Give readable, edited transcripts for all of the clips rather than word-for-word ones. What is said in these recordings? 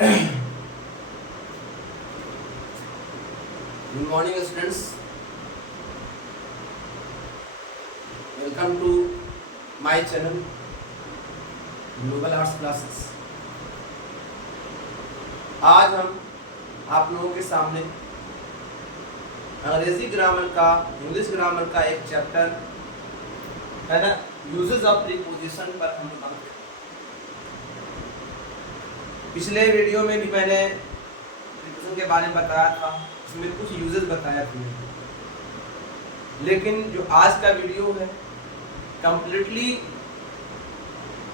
Good morning, students. Welcome to my channel, Global Arts Classes. आज हम आप लोगों के सामने अंग्रेजी ग्रामर का, इंग्लिश ग्रामर का एक चैप्टर है ना, यूजेस ऑफ प्रीपोजिशन पर हम बात करें। पिछले वीडियो में भी मैंने प्रीपोजिशन के बारे में बताया था, उसमें कुछ यूजेस बताया था, लेकिन जो आज का वीडियो है completely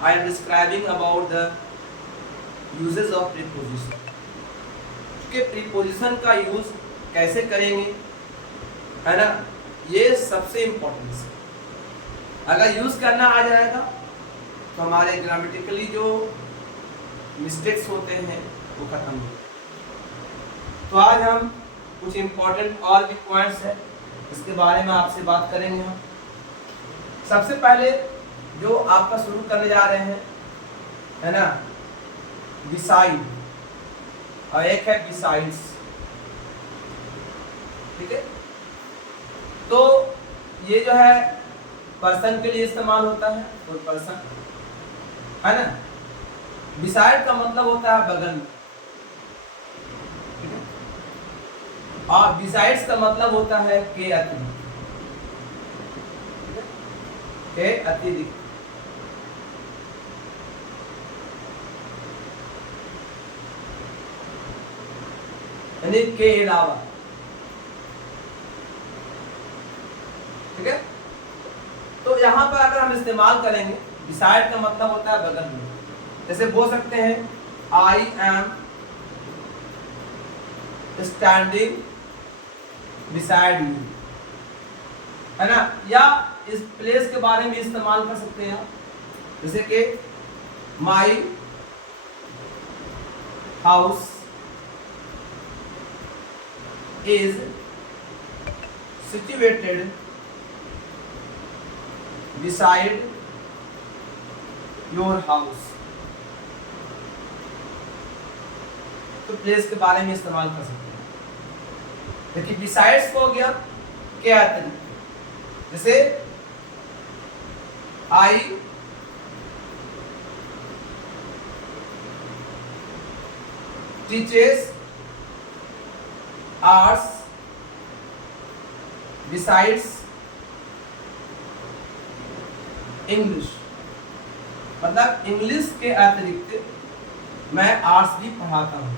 I am describing about the uses of preposition। कि प्रीपोजिशन का यूज कैसे करेंगे, है ना, ये सबसे इम्पोर्टेंट है। अगर यूज करना आ जाएगा तो हमारे ग्रामेटिकली जो मिस्टेक्स होते हैं वो खत्म हो जाएंगे। तो आज हम कुछ इम्पोर्टेंट और भी पॉइंट्स हैं, इसके बारे में आपसे बात करेंगे हम। सबसे पहले जो आपका शुरू करने जा रहे हैं, है ना, बिसाइड, और एक है बिसाइड्स, ठीक है। तो ये जो है पर्सन के लिए इस्तेमाल होता है, तो पर्सन, है ना। बिसाइड का मतलब होता है बगल में, ठीक है, और बिसाइड्स का मतलब होता है के अतिरिक्त, के अतिरिक्त। यानी के अलावा, ठीक है। तो यहां पर अगर हम इस्तेमाल करेंगे, बिसाइड का मतलब होता है बगल में। जैसे बोल सकते हैं I am standing beside you, है ना। या इस प्लेस के बारे में इस्तेमाल कर सकते हैं, जैसे कि my house is situated beside your house. तो प्लेस के बारे में इस्तेमाल कर सकते हैं। देखिए बिसाइड्स हो गया क्या तरीके, जैसे आई टीचर्स आर्ट्स बिसाइड्स इंग्लिश। मतलब इंग्लिश के अतिरिक्त मैं आर्ट्स भी पढ़ाता हूँ।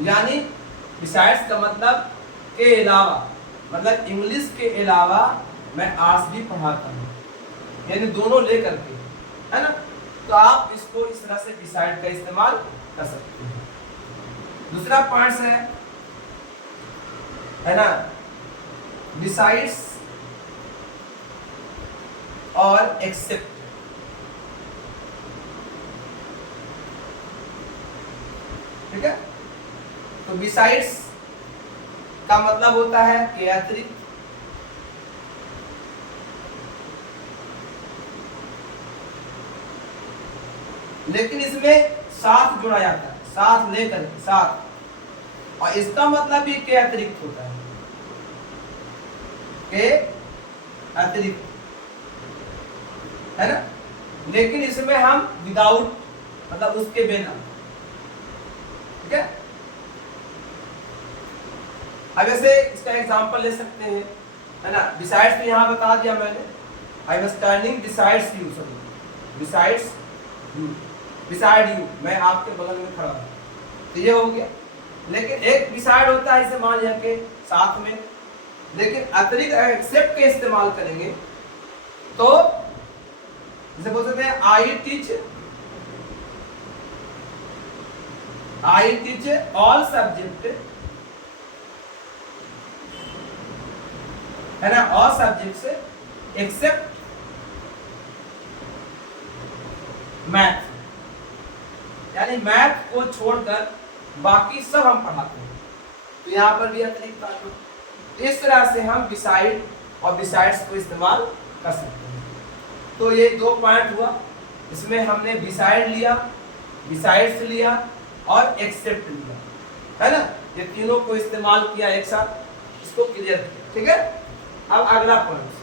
यानी बिसाइड्स का मतलब के अलावा, मतलब इंग्लिश के अलावा मैं आर्ट्स भी पढ़ाता हूँ, यानी दोनों लेकर के, है ना। तो आप इसको इस तरह से बिसाइड का इस्तेमाल कर सकते हैं। दूसरा पॉइंट है ना, बिसाइड्स और एक्सेप्ट। ठीक है। तो बिसाइड्स का मतलब होता है के अतिरिक्त, लेकिन इसमें साथ जोड़ा जाता है, साथ लेकर के, साथ, और इसका मतलब भी के अतिरिक्त होता है, के अतिरिक्त, है ना। लेकिन इसमें हम विदाउट, मतलब उसके बिना, ठीक है। अब ऐसे इसका एग्जांपल ले सकते हैं, है ना। बिसाइड्स तो यहाँ बता दिया मैंने, I am standing besides you, sorry besides you, beside you, मैं आपके बगल में खड़ा हूँ, तो ये हो गया। लेकिन एक बिसाइड होता है, इसे मान लिया के साथ में, लेकिन अतिरिक्त एक्सेप्ट के इस्तेमाल करेंगे तो जैसे बोल सकते हैं आई टीच ऑल सब्जेक्ट, है ना, ऑल सब्जेक्ट्स एक्सेप्ट मैथ। यानी मैथ को छोड़कर बाकी सब हम पढ़ाते हैं, तो यहाँ पर भी अतिरिक्त आ गया। इस तरह से हम बिसाइड और बिसाइड्स को इस्तेमाल कर सकते हैं। तो ये दो पॉइंट हुआ, इसमें हमने बिसाइड लिया, बिसाइड्स लिया, और एक्सेप्ट लिया, है ना। ये तीनों को इस्तेमाल किया एक साथ, इसको क्लियर किया, ठीक है। अब अगला पॉइंट,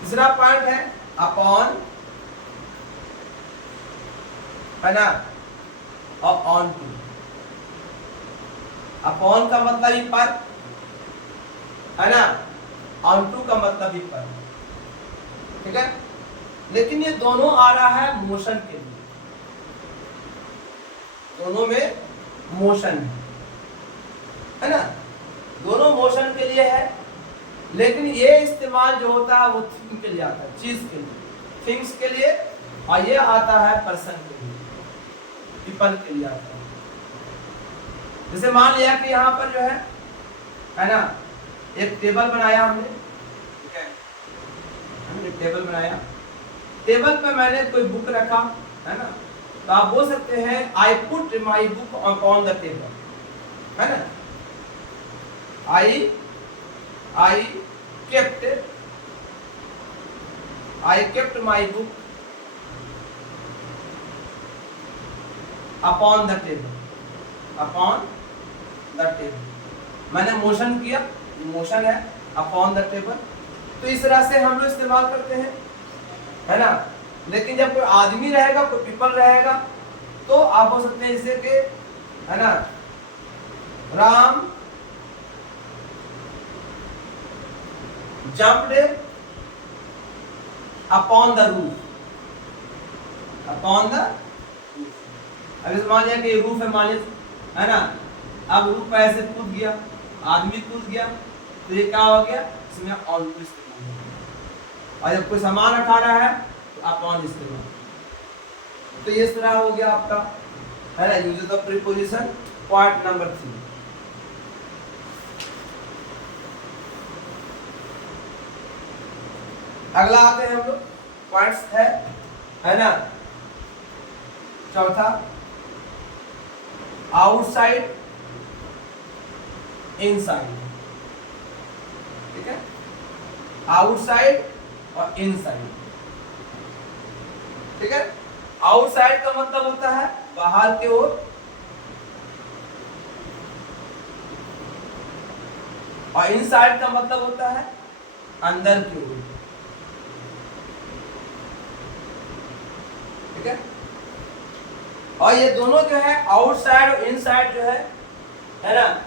तीसरा पॉइंट है अपॉन, है ना, और ऑन टू। अपॉन का मतलब ही पर, है ना, ऑन टू का मतलब ही पर, ठीक है। लेकिन ये दोनों आ रहा है मोशन के लिए, दोनों में मोशन है ना, दोनों मोशन के लिए है। लेकिन ये इस्तेमाल जो होता है वो थिंग के लिए आता है, चीज के लिए, थिंग्स के लिए, और ये आता है पर्सन के लिए, पीपल के लिए आता है। जैसे मान लिया कि यहाँ पर जो है ना, एक टेबल बनाया हमने, ठीक है, हमने टेबल बनाया, टेबल पे मैंने कोई बुक रखा, है ना, तो आप बोल सकते हैं I put my book upon the table, है ना। I kept my book upon the table, मैंने मोशन किया, मोशन है अपॉन द टेबल, तो इस तरह से हम लोग इस्तेमाल करते हैं, है ना। लेकिन जब कोई आदमी रहेगा, कोई पीपल रहेगा, तो आप बोल सकते हैं जैसे कि, है ना, Ram jumped upon the roof, अब मान लिया कि रूफ है, मान लिया, है ना, अब रूफ पे ऐसे कूद गया, आदमी कूद गया, तो ये क्या हो गया, इसमें ऑन टू इस्तेमाल हो गया। और जब कोई सामान रखा रहा है तो अपॉन इस्तेमाल, तो ये तरह हो गया आपका, है ना, uses of preposition, point number 3। अगला आते हैं हम लोग, पॉइंट्स है ना, चौथा, आउटसाइड इनसाइड, ठीक है, आउटसाइड और इनसाइड, ठीक है। आउटसाइड का मतलब होता है बाहर की ओर, और इनसाइड का मतलब होता है अंदर की ओर, ठीक है। और ये दोनों जो है, आउटसाइड और इनसाइड जो है ना,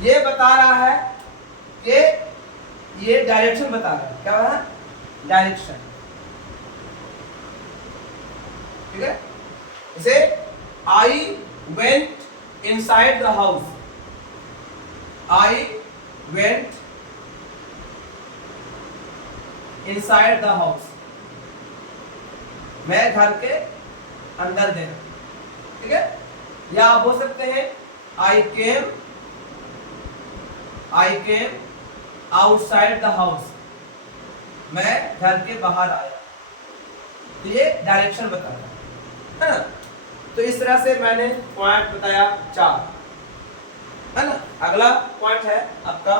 ये बता रहा है कि ये डायरेक्शन बता रहा है, क्या है, डायरेक्शन, ठीक है। जैसे I went inside the house, I went inside the house, मैं घर के अंदर गया, ठीक है। या आप बोल सकते हैं आई केम आउटसाइड द हाउस, मैं घर के बाहर आया, तो ये डायरेक्शन बताता है ना। तो इस तरह से मैंने पॉइंट बताया 4, है ना। अगला पॉइंट है आपका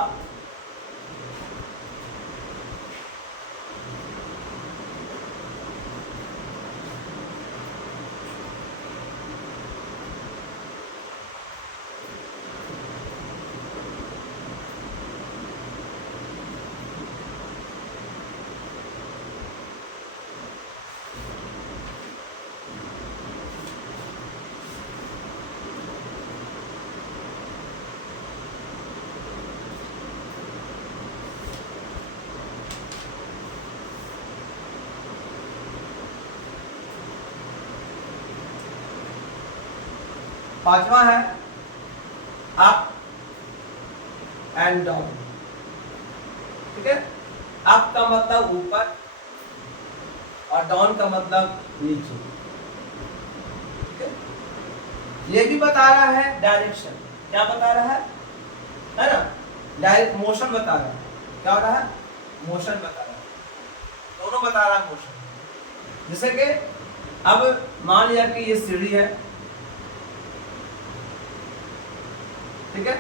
पांचवा है अप एंड डाउन। ठीक है, अप का मतलब ऊपर और डाउन का मतलब नीचे। ठीक है, ये भी बता रहा है डायरेक्शन, क्या बता रहा है ना, डायरेक्ट मोशन बता रहा है। क्या बता रहा है? मोशन बता रहा है, दोनों बता रहा है मोशन। जैसे कि अब मान लिया कि ये सीढ़ी है, ठीक है,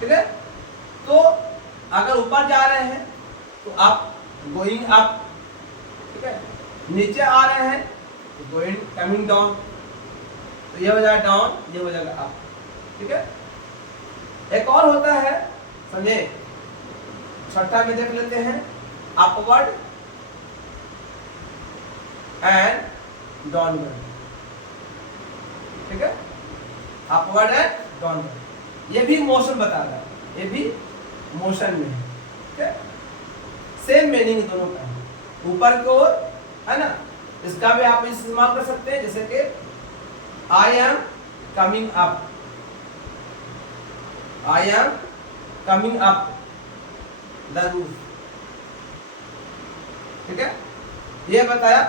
ठीक है, तो अगर ऊपर जा रहे हैं तो अप, गोइंग अप, ठीक है, नीचे आ रहे हैं तो गोइंग कमिंग डाउन, तो ये हो जाएगा डाउन, ये हो जाएगा अप। ठीक है, एक और होता है, समझे, छठा में देख लेते हैं, अपवर्ड एंड डाउनवर्ड। ठीक है, अपवर्ड एंड डाउनवर्ड, ये भी मोशन बता रहा है, ये भी मोशन में है। ठीक है, सेम मीनिंग दोनों का है, ऊपर की ओर, है ना। इसका भी आप इस्तेमाल कर सकते हैं, जैसे कि I am coming up, I am coming up the roof. ठीक है, ये बताया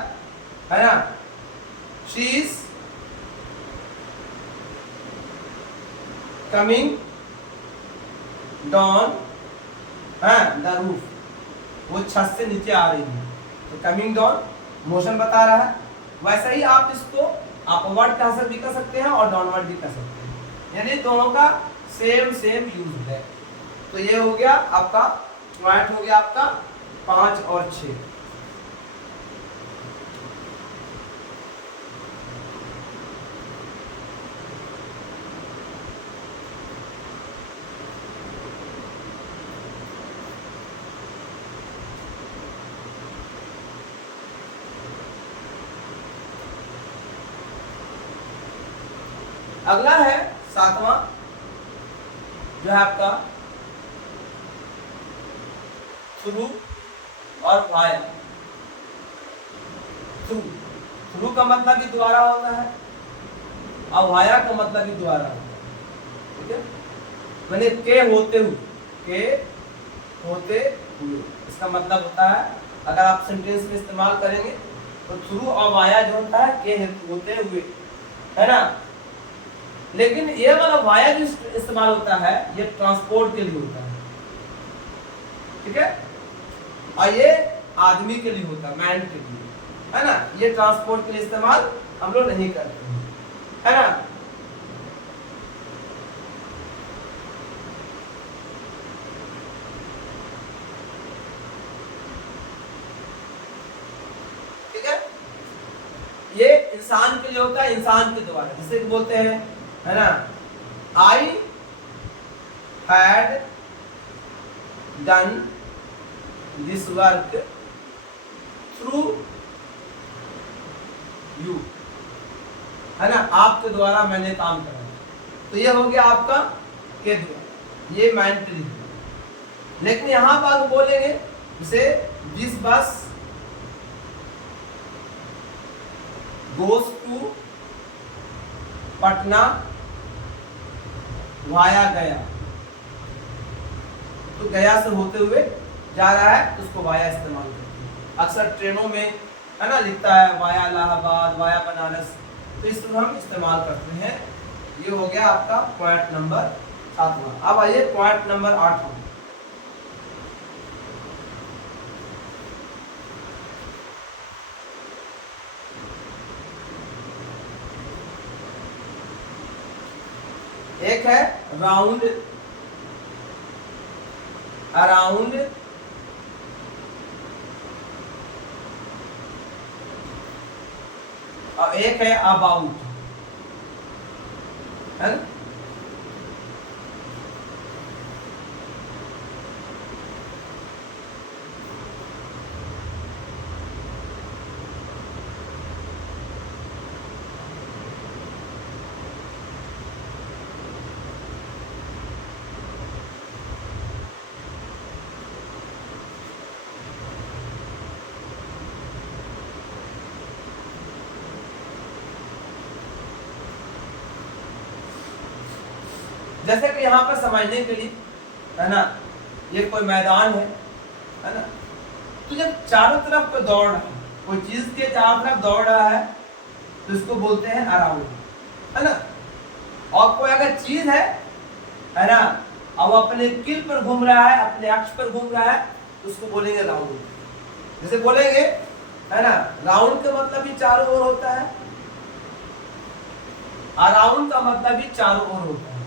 है ना। She is coming down the roof, वो छत से नीचे आ रही है, तो कमिंग डाउन मोशन बता रहा है। वैसे ही आप इसको अपवर्ड का भी कर सकते हैं और डाउनवर्ड भी कर सकते हैं, यानी दोनों का सेम यूज है। तो ये हो गया आपका पॉइंट, हो गया आपका 5 और 6। अगला है 7वां, जो है आपका थ्रू और वाया। थ्रू का मतलब भी द्वारा होता है और वाया का मतलब भी द्वारा होता है। ठीक है, मैंने के होते हुए, के होते हुए, इसका मतलब होता है, अगर आप सेंटेंस में इस्तेमाल करेंगे तो थ्रू और वाया जो होता है के होते हुए, है ना। लेकिन ये वाला वाया जो इस्तेमाल होता है ये ट्रांसपोर्ट के लिए होता है। ठीक है, और ये आदमी के लिए होता है, मैन के लिए, है ना। ये ट्रांसपोर्ट के लिए इस्तेमाल हम लोग नहीं करते हैं, है ना। ठीक है, ये इंसान के लिए होता है, इंसान के द्वारा, जिसे बोलते हैं, है ना, I had done this work through you, है ना, आपके द्वारा मैंने काम करा। तो ये हो गया आपका के द्वारा, ये मैंटली है। लेकिन यहां पर आप बोलेंगे जैसे दिस बस गोस टू पटना वाया गया, तो गया से होते हुए जा रहा है तो उसको वाया इस्तेमाल करते हैं। अक्सर ट्रेनों में, है ना, लिखता है वाया इलाहाबाद, वाया बनारस, तो इसको हम इस्तेमाल करते हैं। ये हो गया आपका पॉइंट नंबर 7वां। अब आइए पॉइंट नंबर 8वां। एक है राउंड, अराउंड, और एक है अबाउट, है ना। जैसे कि यहाँ पर समझने के लिए, है ना, ये कोई मैदान है ना, तो जब चारों तरफ कोई दौड़ रहा है, कोई चीज के चारों तरफ दौड़ रहा है, तो इसको बोलते हैं अराउंड, है ना। और कोई अगर चीज है ना, और वो अपने किल पर घूम रहा है, अपने अक्ष पर घूम रहा है, तो उसको बोलेंगे राउंड। जैसे बोलेंगे, है ना, राउंड का मतलब ही चारों ओर होता है, अराउंड का मतलब ही चारों ओर होता है,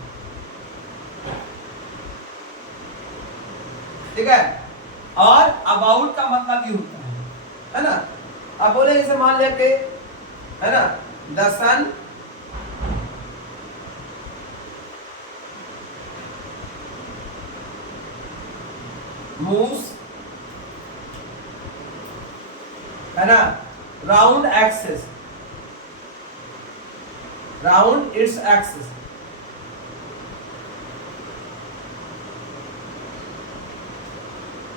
ठीक है। और अबाउट का मतलब ही होता है ना। अब बोले जैसे मान लिया कि, है ना, द सन moves, है ना, round axis, round its axis.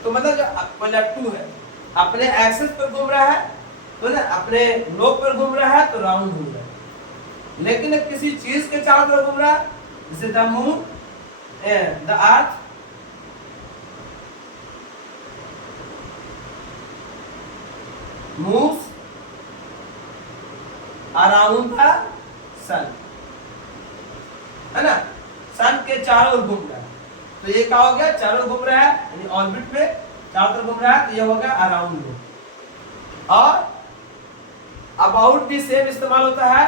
तो मतलब जो लट्टू है अपने एक्सिस पर घूम रहा है, तो ना अपने लोब पर घूम रहा है, तो राउंड घूम रहा है। लेकिन किसी चीज के चारों तरफ घूम रहा है, जैसे the moon, the earth, moves around the sun, है ना, सन के चारों ओर घूम रहा है, तो ये क्या हो गया, चारों घूम रहा है, यानी ऑर्बिट में चारों तरफ घूम रहा है, तो ये हो गया अराउंड में। और अबाउट भी सेम इस्तेमाल होता है,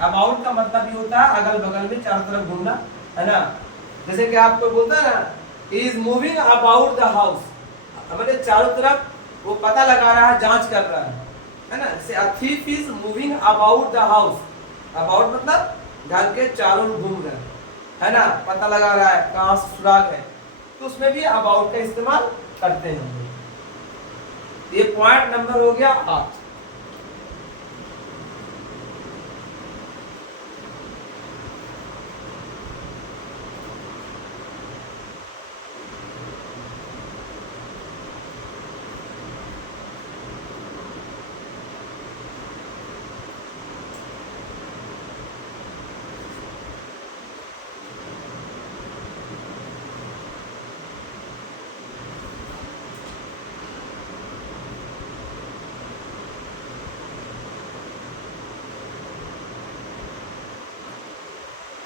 अबाउट का मतलब भी होता है अगल बगल में चारों तरफ घूमना, है ना। जैसे कि आपको बोलता है ना, is moving about the house, मतलब चारों तरफ वो पता लगा रहा है, जांच कर रहा है ना। जैसे a thief is moving about the house, about मतलब घर के चारों ओर घूम रहा है ना, पता लगा रहा है कहां से सुराग है, तो उसमें भी अबाउट का इस्तेमाल करते हैं। ये पॉइंट नंबर हो गया 8।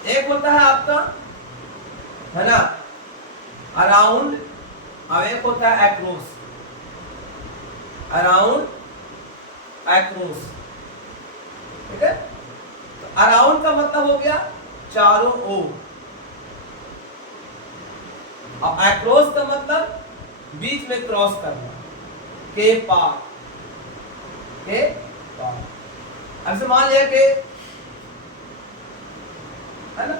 एक होता है आपका, है ना, अराउंड, और एक होता है अक्रॉस, अराउंड अक्रॉस, ठीक है। तो अराउंड का मतलब हो गया चारों ओर, और अक्रॉस का मतलब बीच में क्रॉस करना, के पार, के पार। अब से मान लिया कि, है ना,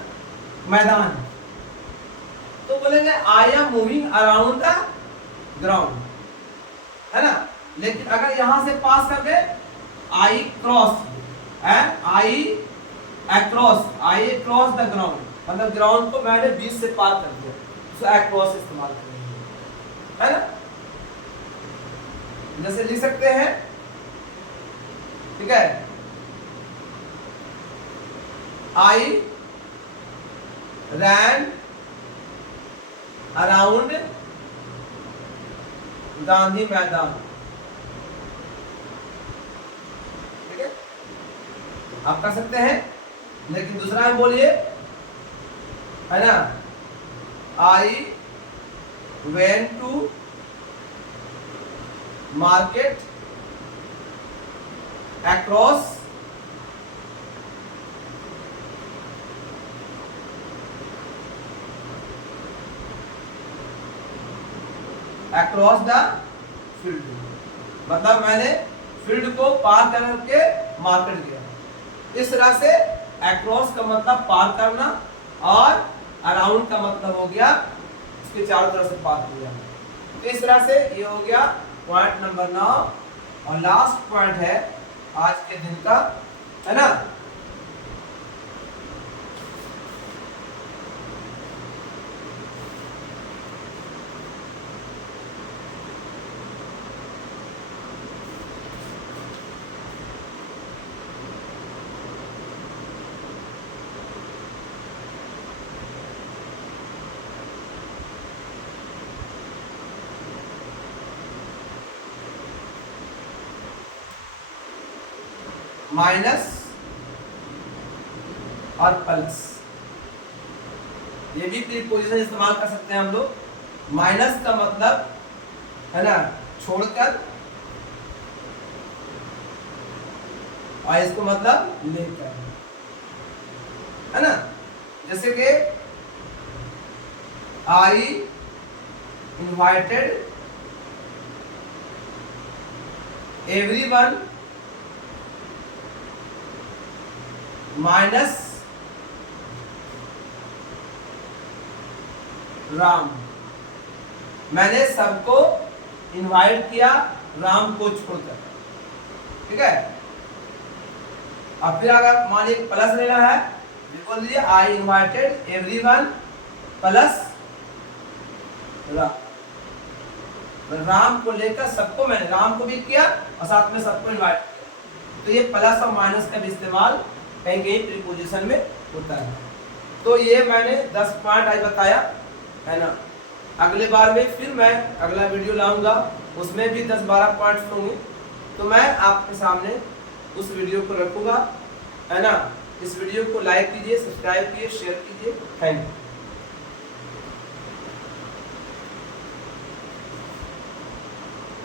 मैदान, तो बोलेंगे I am moving around the ground, है ना। लेकिन अगर यहां से पास कर दे, I cross and I across, I cross the ground, मतलब ग्राउंड को मैंने बीच से पार कर दिया, तो अक्रॉस इस्तेमाल करेंगे, है ना। जैसे लिख सकते हैं, ठीक है, आई ran around गांधी मैदान, ठीक है, आप कर सकते हैं। लेकिन दूसरा में बोलिए, है ना, I went to market across across the field, मतलब मैंने फील्ड को पार करके मार्केट गया। इस तरह से अक्रॉस का मतलब पार करना, और अराउंड का मतलब हो गया इसके चारों तरफ से पार किया। तो इस तरह से ये हो गया पॉइंट नंबर 9, और लास्ट पॉइंट है आज के दिन का, है ना। माइनस और प्लस, ये भी प्रीपोजिशन इस्तेमाल कर सकते हैं हम लोग। माइनस का मतलब है ना छोड़कर, और इसको मतलब लेकर, है ना। जैसे कि आई इनवाइटेड एवरीवन माइनस राम, मैंने सबको इनवाइट किया राम को छोड़कर, ठीक है। अब फिर अगर मान लीजिए प्लस लेना है, बोल दीजिए आई invited everyone plus Ram, Ram को लेकर सबको, मैंने राम को भी किया और साथ में सबको इनवाइट किया। तो ये प्लस और माइनस का भी इस्तेमाल कहीं कहीं प्रीपोजिशन में होता है। तो ये मैंने 10 पॉइंट आज बताया, है ना। अगले बार में फिर मैं अगला वीडियो लाऊंगा, उसमें भी 10-12 पॉइंट्स होंगे, तो मैं आपके सामने उस वीडियो को रखूंगा, है ना। इस वीडियो को लाइक कीजिए, सब्सक्राइब कीजिए, शेयर कीजिए। Thank you.